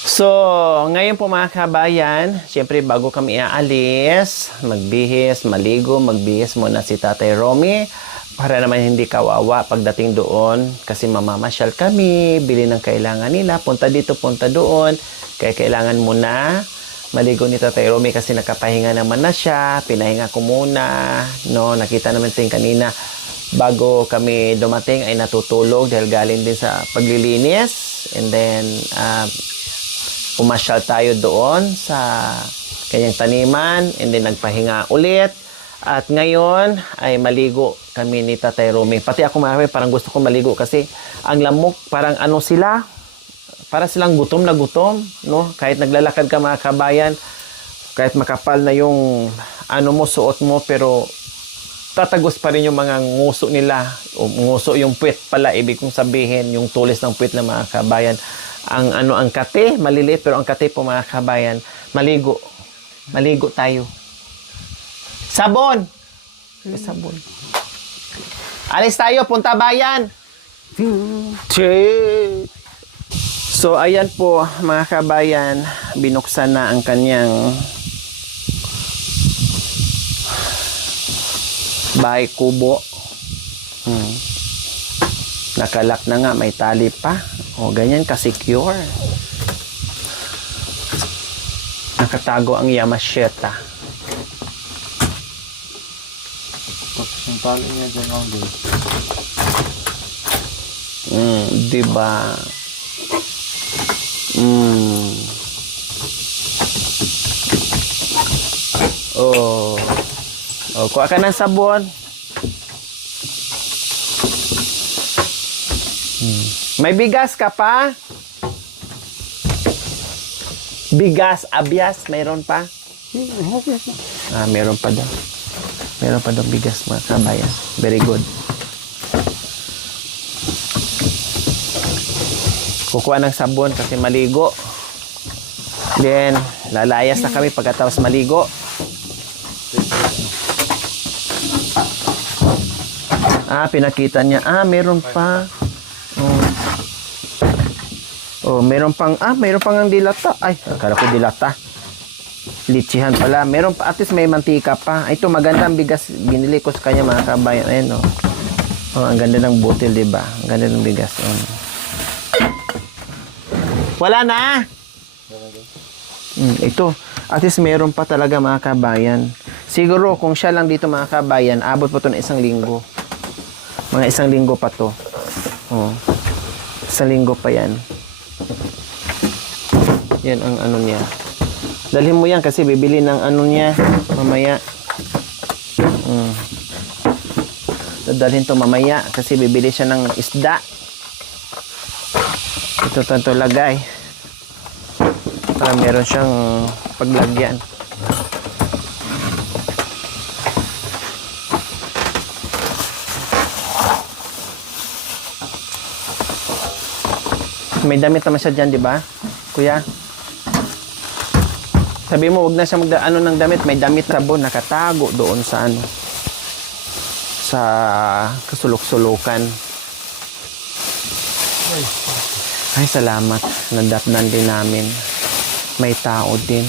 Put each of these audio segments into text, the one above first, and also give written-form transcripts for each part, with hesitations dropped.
So, ngayon po mga kabayan, syempre bago kami aalis, magbihis, maligo, magbihis muna si Tatay Romy para naman hindi kawawa pagdating doon kasi mamamasyal kami, bili ng kailangan nila, punta dito, punta doon. Kaya kailangan muna maligo ni Tatay Romy kasi nakapahinga naman na siya, pinahinga ko muna, no? Nakita naman din kanina bago kami dumating ay natutulog dahil galing din sa paglilinis, and then pumasyal tayo doon sa kanyang taniman, and then nagpahinga ulit. At ngayon ay maligo kami ni Tatay Romy. Pati ako parang gusto ko maligo kasi ang lamok, parang ano sila, para silang gutom na gutom, no? Kahit naglalakad ka mga kabayan, kahit makapal na yung ano mo, suot mo, pero tatagos pa rin yung mga nguso nila. Nguso yung puwet pala, ibig kong sabihin, yung tulis ng puwet ng mga kabayan. Ang kate, maliliit, pero ang kate po mga kabayan, maligo. Maligo tayo. Sabon! Sabon. Alis tayo, punta bayan! So, ayan po mga kabayan, binuksan na ang kanyang bahay kubo. Nakalak na nga, may tali pa. O, ganyan ka-secure. Nakatago ang Yamashita. Tapos yung tali niya dyan lang din. Diba? Oh. Oh, kuha ka ng sabon. May bigas ka pa? Bigas, abyas, mayroon pa? Meron pa daw. Meron pa daw bigas mga kabayan. Very good. Kukuha ng sabon kasi maligo. Then, lalayas na kami pagkatapos maligo. Pinakita niya. Meron pa. Meron pang ang dilata. Ay, akala ko dilata. Lichihan pala. Meron pa, at least may mantika pa. Ito, magandang bigas. Binili ko sa kanya mga kabayan. Ayan, ang ganda ng butil, diba? Ang ganda ng bigas. Wala na! Ito, at least meron pa talaga mga kabayan. Siguro, kung siya lang dito mga kabayan, abot pa ito ng 1 linggo. Mga 1 linggo pa to. 1 linggo pa yan. Yan ang ano niya. Dalhin mo yan kasi bibili ng ano niya mamaya. Dadalhin to mamaya kasi bibili siya ng isda. Ito tanto lagay. Para meron siyang paglagyan. May damit naman siya dyan, di ba? Kuya? Sabi mo, wag na siya mag-ano ng damit. May damit sabon, nakatago doon sa ano. Sa kasulok-sulukan. Ay, salamat. Nadapnan din namin. May tao din.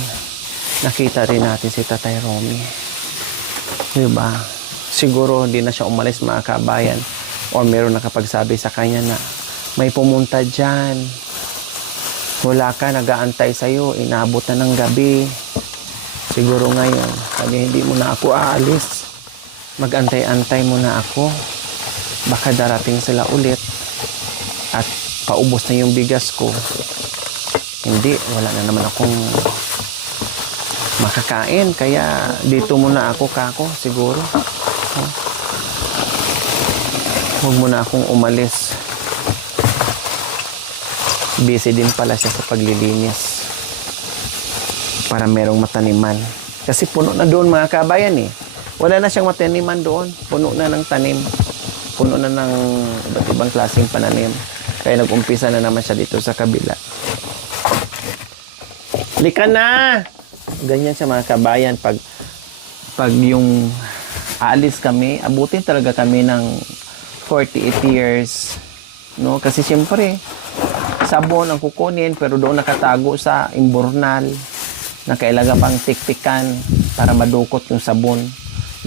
Nakita rin natin si Tatay Romy. Diba? Siguro hindi na siya umalis mga kabayan. O meron nakapagsabi sa kanya na may pumunta dyan. Wala ka, nag-aantay sa'yo. Inabot na ng gabi. Siguro ngayon, sabi hindi mo na ako aalis. Mag-antay-antay mo na ako. Baka darating sila ulit. At paubos na yung bigas ko. Hindi, wala na naman akong makakain. Kaya dito muna ako, kako, siguro. Huwag mo na akong umalis. Busy din pala siya sa paglilinis. Para merong mataniman. Kasi puno na doon mga kabayan eh. Wala na siyang mataniman doon. Puno na ng tanim. Puno na ng iba't ibang klaseng pananim. Kaya nag-umpisa na naman siya dito sa kabila. Lika na! Ganyan siya mga kabayan. Pag yung aalis kami, abutin talaga kami ng 48 years. No? Kasi siyempre, sabon ang kukunin, pero doon nakatago sa imbornal na kailangan pang tiktikan para madukot yung sabon.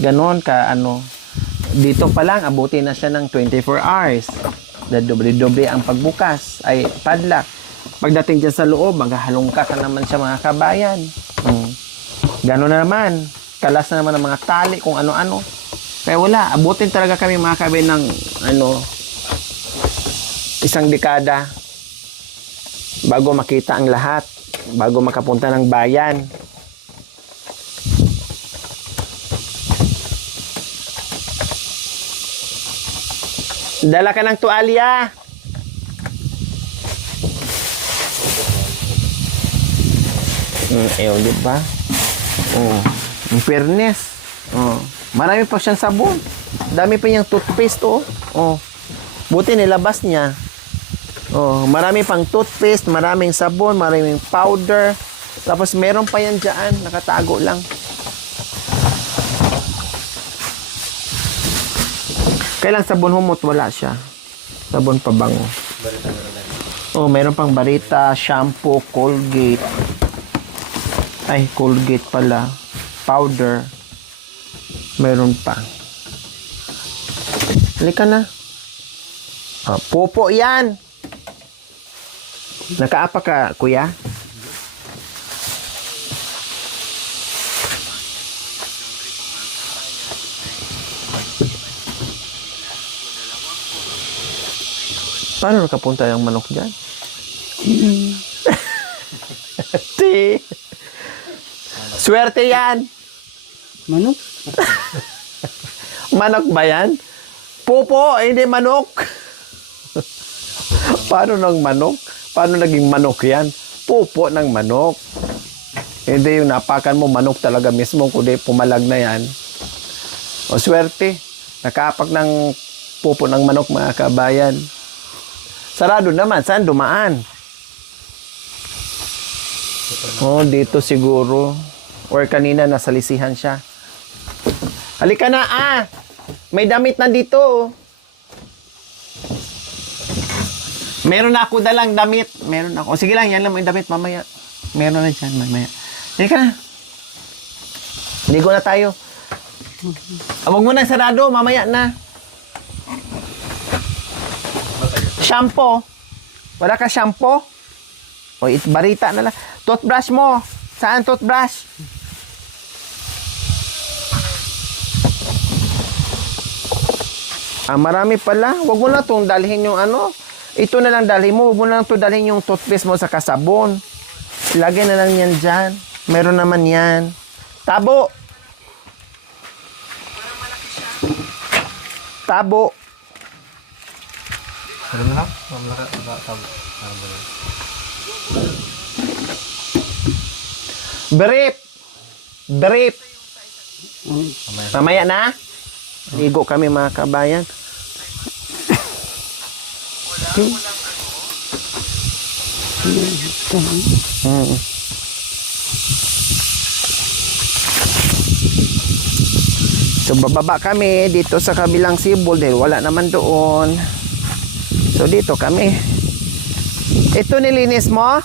Ganon ka, ano, dito pa lang, abutin na siya ng 24 hours. Doble-doble ang pagbukas, ay padlock. Pagdating dyan sa loob, maghahalongka ka naman siya mga kabayan. Ganon na naman. Kalas na naman ng mga tali, kung ano-ano. Kaya wala, abutin talaga kami mga kabayan ng, ano, isang dekada bago makita ang lahat, bago makapunta ng bayan. Dala ka ng tuwalya. Di ba? In fairness. Marami pa siyang sabon. Dami pa niyang toothpaste, buti nilabas niya. Marami pang toothpaste, maraming sabon, maraming powder. Tapos meron pa yan dyan, nakatago lang. Kailan sabon humot, wala siya. Sabon pabango. Meron pang Barita, shampoo, Colgate. Ay, Colgate pala. Powder. Meron pa. Halika na. Popo yan. Nakaapa ka, kuya? Paano nakapunta yung manok dyan? Swerte yan. Manok? Manok ba yan? Pupo, hindi manok. Paano ng manok? Paano naging manok yan? Pupo ng manok. Hindi yung napakan mo manok talaga mismo, kundi pumalag na yan. Swerte. Nakaapak ng pupo ng manok mga kabayan. Sarado naman. Saan dumaan? Dito siguro. Or kanina nasalisihan siya. Halika na, May damit na dito. Meron na ako dalang damit. Meron ako. Sige lang, yan lang may damit mamaya. Meron na dyan mamaya. Halika na. Ligo na tayo. Huwag mo na sarado, mamaya na. Shampoo. Wala ka shampoo? Barita na lang. Toothbrush mo. Saan toothbrush? Marami pala. Huwag mo na itong dalhin yung ano. Ito na lang dalhin mo. Huwag mo na lang ito dalhin yung toothpaste mo sa kasabon. Lagay na lang yan dyan. Meron naman yan. Tabo. Tabo. Brief. Brief. Mamaya na. Ligo kami mga kabayan. So bababa kami dito sa kabilang sibol dahil wala naman doon. So dito kami. Ito nilinis mo?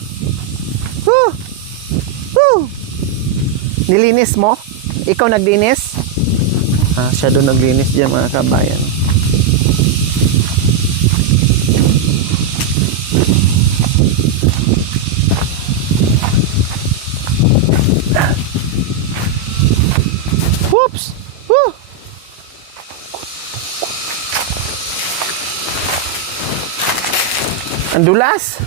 Nilinis mo? Ikaw naglinis? Siya doon naglinis dyan mga kabayan. Whoops! Woo! Ang dulas!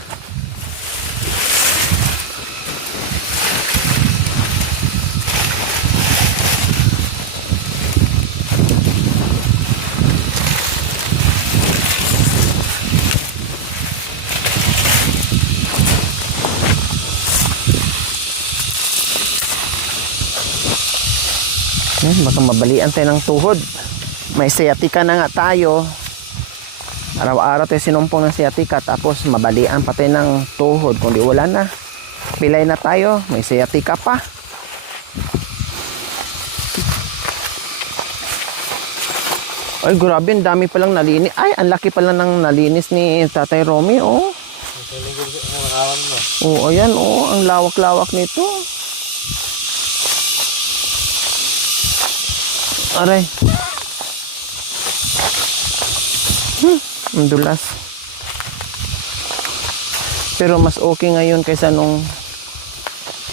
Baka mabalian tayo ng tuhod. May sciatica na nga tayo. Araw-araw tayo sinumpong ng sciatica, tapos mabalian pa tayo ng tuhod. Kundi wala na, pilay na tayo, may sciatica pa. Ay grabe, ang dami palang nalinis. Ay, ang laki pala ng nalinis ni Tatay Romy. Oh, ayan, oh, ang lawak-lawak nito. Aray. Ang dulas. Pero mas okay ngayon kaysa nung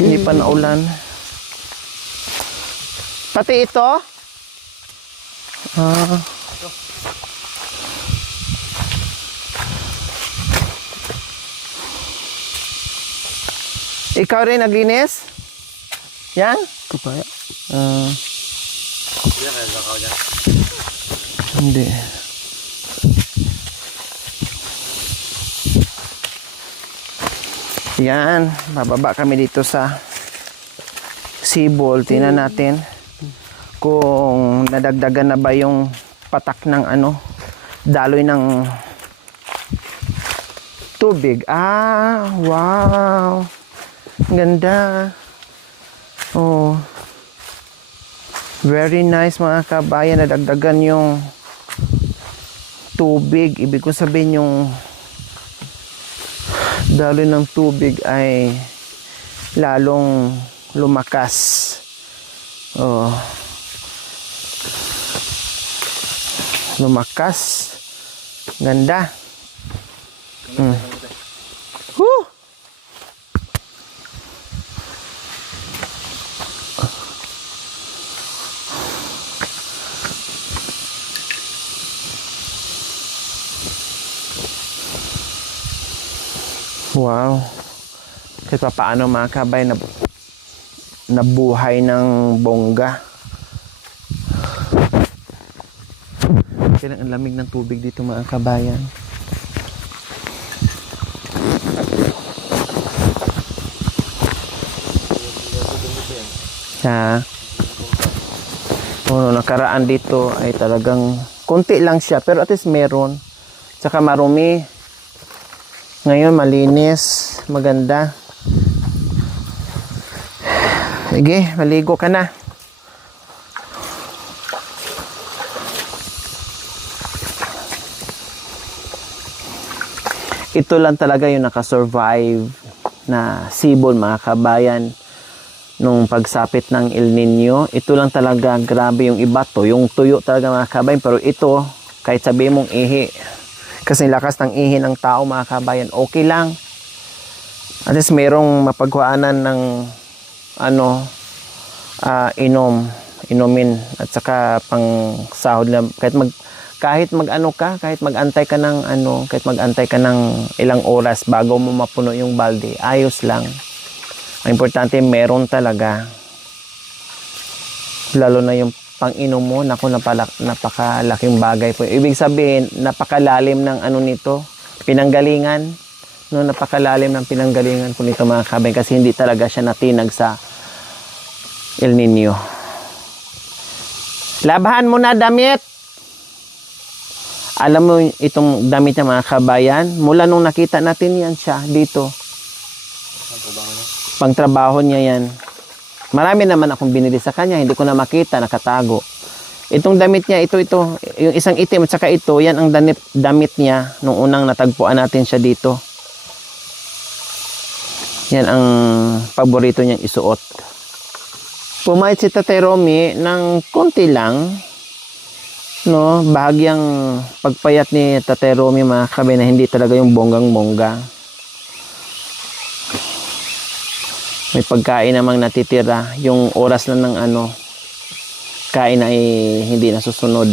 hindi pa naulan. Pati ito? Ah. Ikaw rin naglinis? Yan? Kapaya. Hindi. Yan, bababa kami dito sa Sibol. Tingnan natin kung nadagdagan na ba yung patak ng ano, daloy ng tubig. Ah, wow. Ganda. Oh. Very nice mga kabayan, nadagdagan yung tubig. Ibig ko sabihin yung daloy ng tubig ay lalong lumakas. Oh. Lumakas. Ganda. Woo! Wow. Kahit pa paano mga kabay nabuhay ng bongga. Kailan ang lamig ng tubig dito mga kabayan. Ha? Oh, nakaraan dito ay talagang konti lang siya pero at least meron. Tsaka marumi. Ngayon malinis, maganda. Sige, maligo ka na. Ito lang talaga yung nakasurvive na Sibol mga kabayan nung pagsapit ng El Nino. Ito lang talaga, grabe yung iba to. Yung tuyo talaga mga kabayan. Pero ito, kahit sabihin mong ihi, kasi lakas ng ihi ng tao mga kabayan, okay lang. At least merong mapagkuhanan ng inumin at saka pang sahod lang. Kahit magantay ka ng ilang oras bago mo mapuno yung balde, ayos lang. Ang importante meron talaga. Lalo na yung pang-inom mo, naku, napakalaking bagay po. Ibig sabihin, napakalalim ng nito, pinanggalingan. No, napakalalim ng pinanggalingan po nito mga kabayan kasi hindi talaga siya natinag sa El Nino. Labahan mo na damit. Alam mo itong damit niya mga kabayan, mula nung nakita natin yan siya dito. Pangtrabaho niya yan. Marami naman akong binili sa kanya, hindi ko na makita, nakatago. Itong damit niya, ito, yung isang itim at saka ito, yan ang damit niya nung unang natagpuan natin siya dito. Yan ang paborito niyang isuot. Pumayat si Tatay Romy ng konti lang, no, bahagyang pagpayat ni Tatay Romy mga kabay na hindi talaga yung bonggang-bongga. May pagkain namang natitira, yung oras lang ng kain ay hindi nasusunod.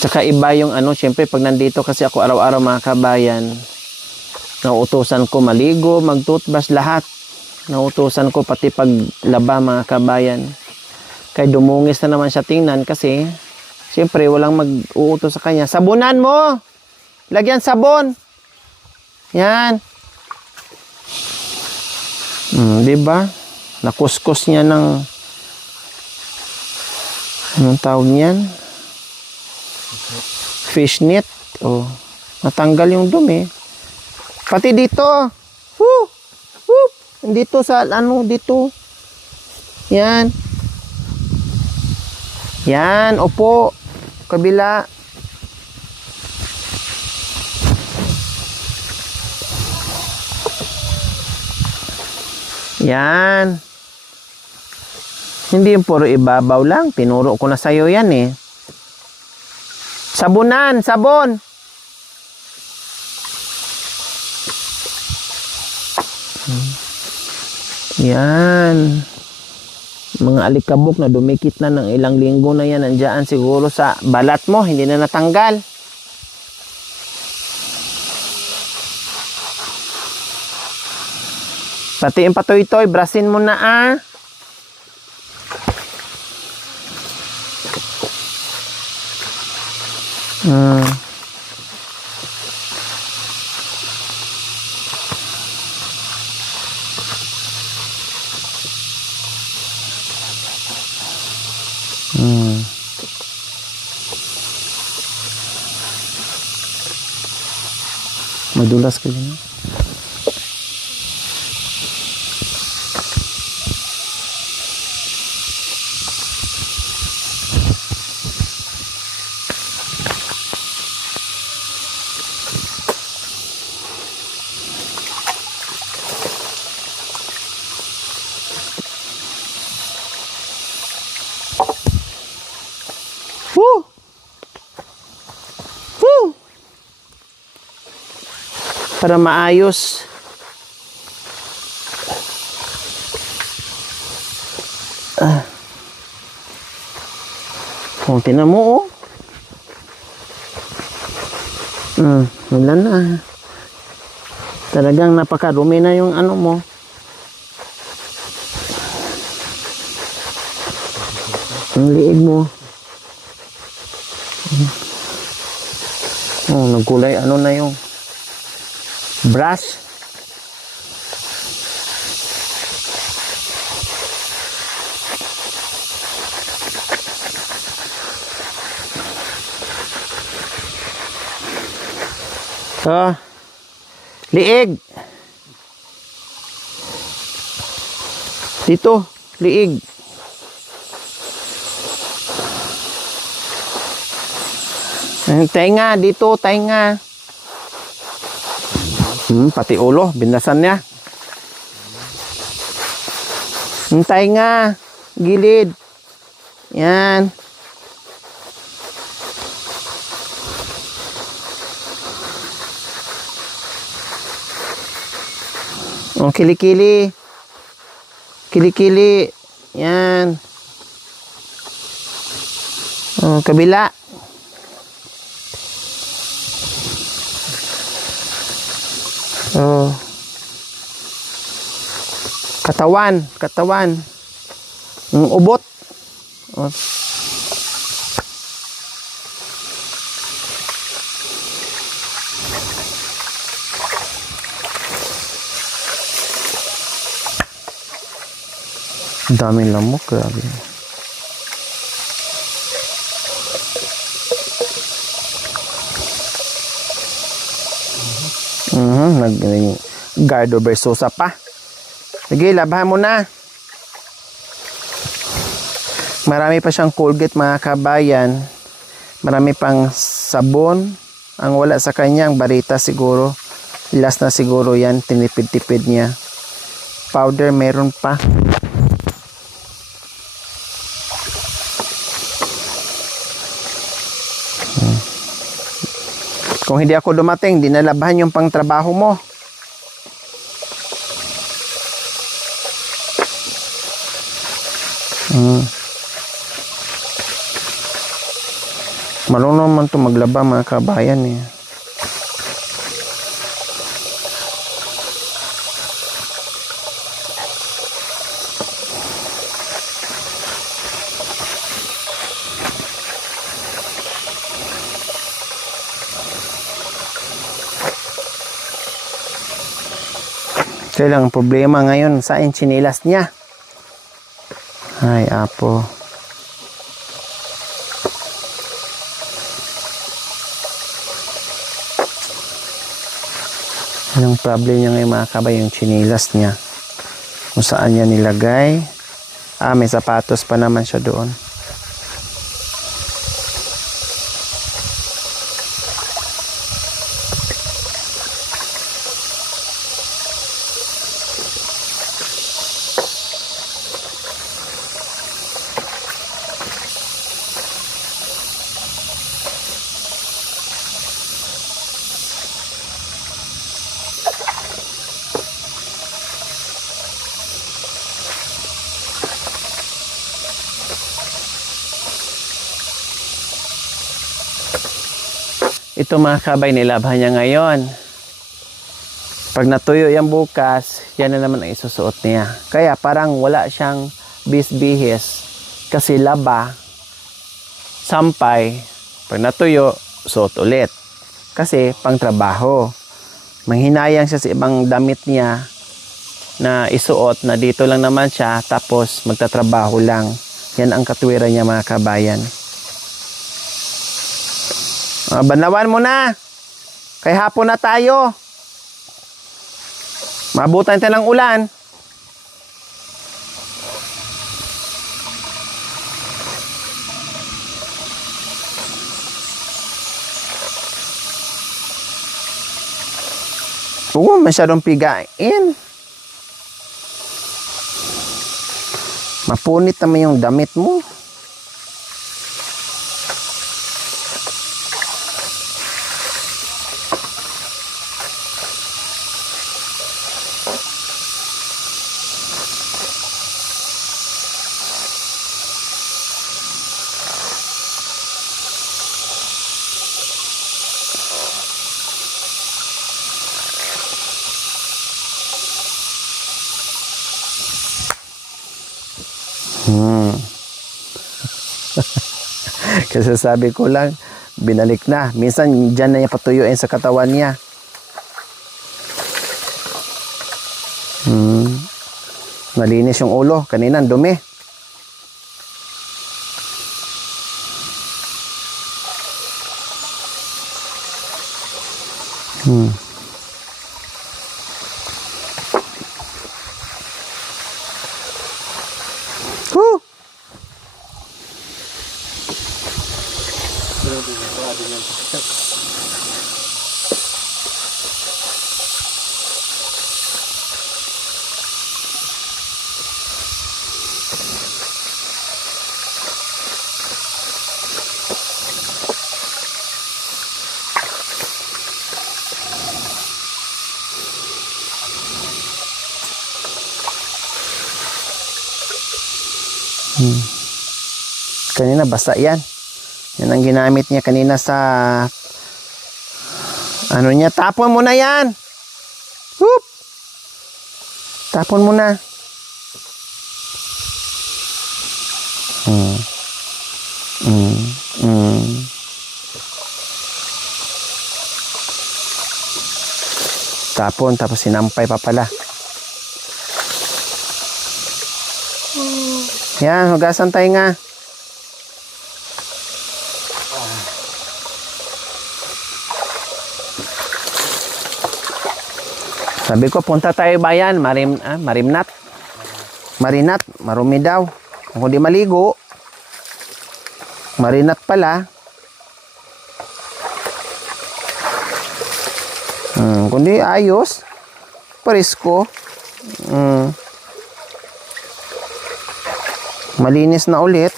Tsaka iba yung syempre pag nandito kasi ako araw-araw mga kabayan, nauutusan ko maligo, mag-toothbrush, lahat. Nauutusan ko pati paglaba mga kabayan. Kaya dumungis na naman siya tingnan kasi siyempre walang mag-uutos sa kanya. Sabunan mo! Lagyan sabon! Yan. Diba? Nakuskus niya ng anong tawag niyan? Fishnet. Oh, natanggal yung dumi. Pati dito. Woo! Woo! Dito sa dito. Yan. Yan, opo. Kabila. Yan. Hindi yung puro ibabaw lang. Tinuro ko na sa'yo yan eh. Sabunan, sabon. Yan. Mga alikabok na dumikit na ng ilang linggo na yan. Nandiyan siguro sa balat mo. Hindi na natanggal. Pati yung patoy-toy, brasin mo na ah. Madulas ka yun. Woo! Woo! Para maayos. Oh, tinan mo oh. Wala na. Talagang napakarumi na yung ano mo. Ang liig mo. Oh, nagkulay ano na yung brush. Liig. Dito, liig. Tainga, dito, tainga. Pati ulo, binasan niya. Tainga, gilid. Yan. Oh, kilikili. Kilikili. Yan. Oh, kabila. Oh. Katawan, katawan. Ubot. Oh. Daming lamok, grabe. Gardo Versosa pa. Sige, labahan mo na. Marami pa siyang Colgate mga kabayan. Marami pang sabon. Ang wala sa kanya, ang Barita siguro. Last na siguro yan, tinipid-tipid niya. Powder meron pa. Kung hindi ako dumating, di nalabahan yung pangtrabaho mo. Marunong man ito maglaba mga kabayan eh. Kaya lang problema ngayon sa chinilas niya. Ay, apo. Anong problem niya ngayon mga kabay, yung chinilas niya. Kung saan niya nilagay. May sapatos pa naman siya doon. ito mga kabay, nilabhan niya ngayon. Pag natuyo yan bukas, yan na naman ang isusuot niya. Kaya parang wala siyang bis-bihis. Kasi laba, sampay, pag natuyo, suot ulit. Kasi pang trabaho. Manghinayang siya sa ibang damit niya na isuot na dito lang naman siya tapos magtatrabaho lang. Yan ang katwiran niya mga kabayan. Banlawan mo na. Kay hapon na tayo. Mabutan tayo ng ulan. Oo, masyadong pigain. Mapunit naman yung damit mo. Kasi sabi ko lang, binalik na. Minsan, dyan na niya patuyuin sa katawan niya. Malinis yung ulo. Kanina, dumi. Woo! Kanina basta yan. Yan ang ginamit niya kanina sa ano niya. Tapon mo na yan. Whoop! Tapon mo na. Tapon tapos sinampay pa pala. Yan, hugasan tayo nga. Sabi ko, punta tayo bayan, Marinat, marumi daw. Kung hindi maligo, Marinat pala. Kundi ayos, presko. Malinis na ulit.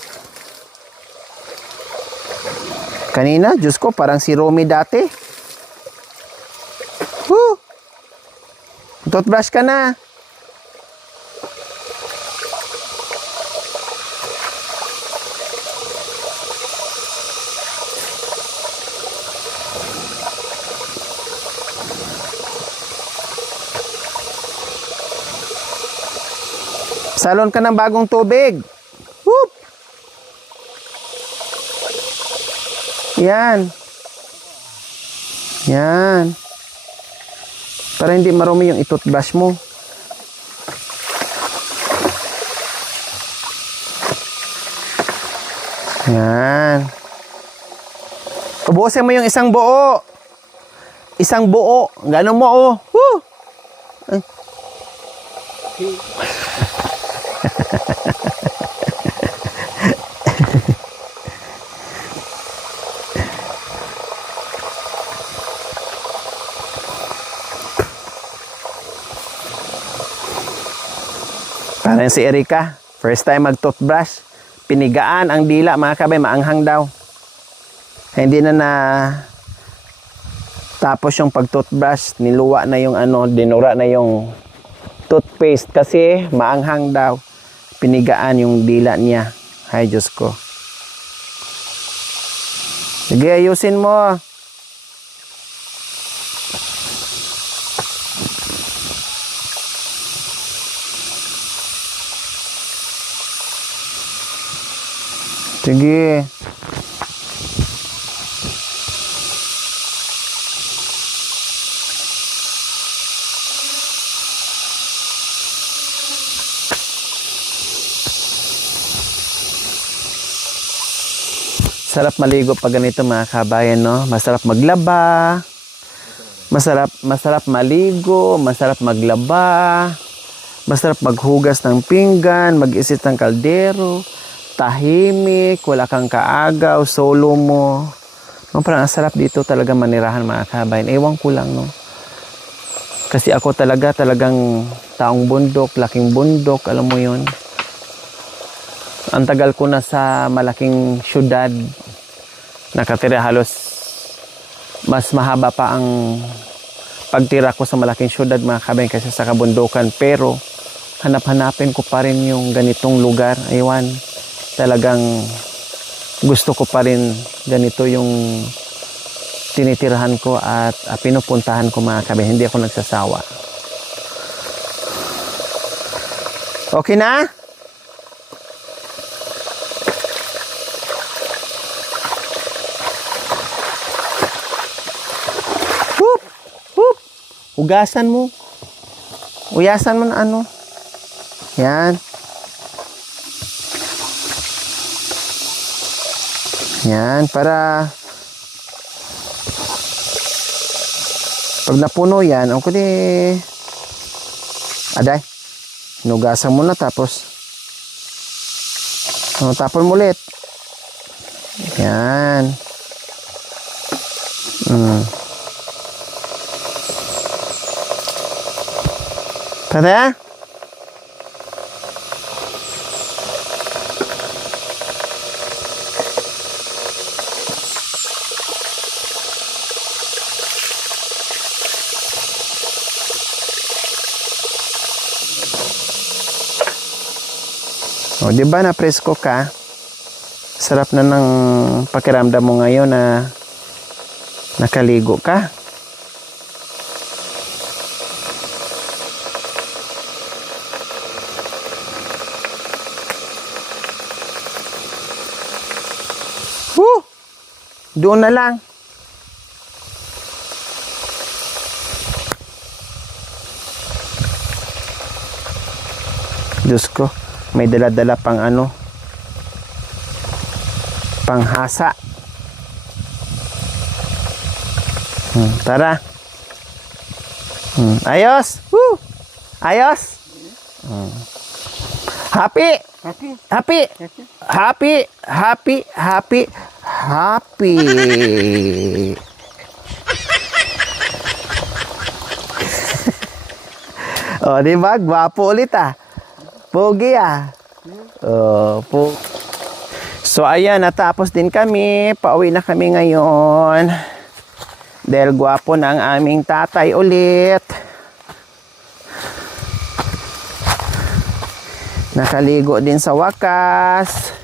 Kanina, Diyos ko, parang si Romy dati. Woo! Toothbrush ka na. Salon ka ng bagong tubig. Whoop! Yan. Yan. Para hindi marumi yung itoothbrush mo. Yan. Ubusin mo yung isang buo. Isang buo. Gano'n mo, oh. Woo! Ay. Parang si Erika, first time mag-toothbrush, pinigaan ang dila, mga kabay, maanghang daw. Hindi na tapos yung pag-toothbrush, niluwa na yung dinura na yung toothpaste kasi maanghang daw. Pinigaan yung dila niya. Ay, Diyos ko. Sige, ayusin mo. Sige. Sarap maligo pag ganito mga kabayan, no? Masarap maglaba. Masarap maligo, masarap maglaba. Masarap maghugas ng pinggan, mag-isit ng kaldero. Tahimik, wala kang kaagaw, solo mo. No, parang ang sarap dito talaga manirahan mga kabayan. Ewan ko lang, no? Kasi ako talagang taong bundok, laking bundok, alam mo yun. Ang tagal ko na sa malaking syudad. Nakatira halos mas mahaba pa ang pagtira ko sa malaking syudad mga kabayan kasi sa kabundukan. Pero hanap-hanapin ko pa rin yung ganitong lugar. Aywan, talagang gusto ko pa rin ganito yung tinitirahan ko at pinupuntahan ko mga kabayan. Hindi ako nagsasawa. Okay na? Hugasan mo. Uyasan mo na ano. Yan. Yan, para pag napuno yan, ang kundi aday. Hinugasan mo na tapos tapon mo ulit. Yan. Tada? O, di ba na presko ka? Sarap na ng pakiramdam mo ngayon na nakaligo ka. Doon na lang. Diyos ko, may dala-dala pang ano, panghasa. Tara. Ayos. Woo! Ayos. Happy. Happy. Happy. Happy. Happy. Happy. Oh, di ba? Gwapo ulit ah. Pogi ah. Oh, So ayan, natapos din kami. Pauwi na kami ngayon. Dahil gwapo na ang aming tatay ulit. Nakaligo din sa wakas.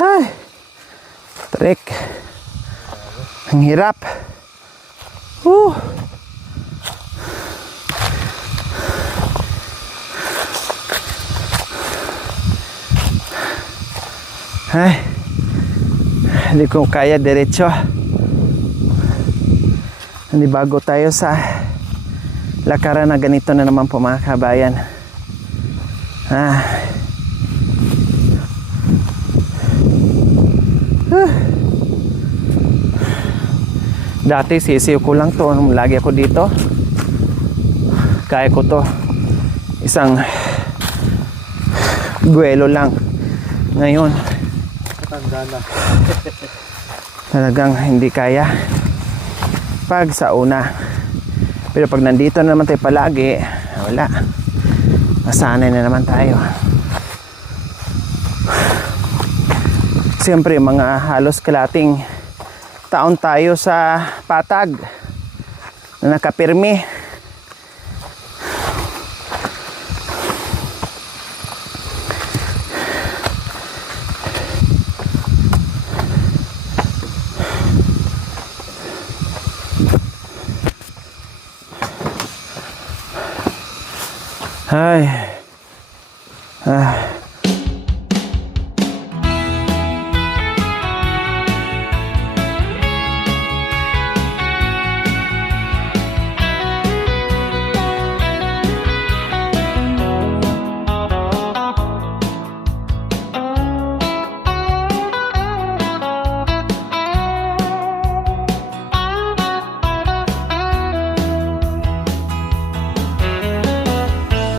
Ay, trek. Ang hirap. Ay, hindi ko kaya diretso. Hindi bago tayo sa lakaran na ganito na naman po mga kabayan. Dati sisiw ko lang to. Lagi ako dito. Kaya ko to. Isang guwelo lang. Ngayon Tanda na. talagang hindi kaya pag sa una. Pero pag nandito na naman tayo palagi, wala, masanay na naman tayo. Siyempre mga halos kalating taon tayo sa patag na nakapirmi. Ay,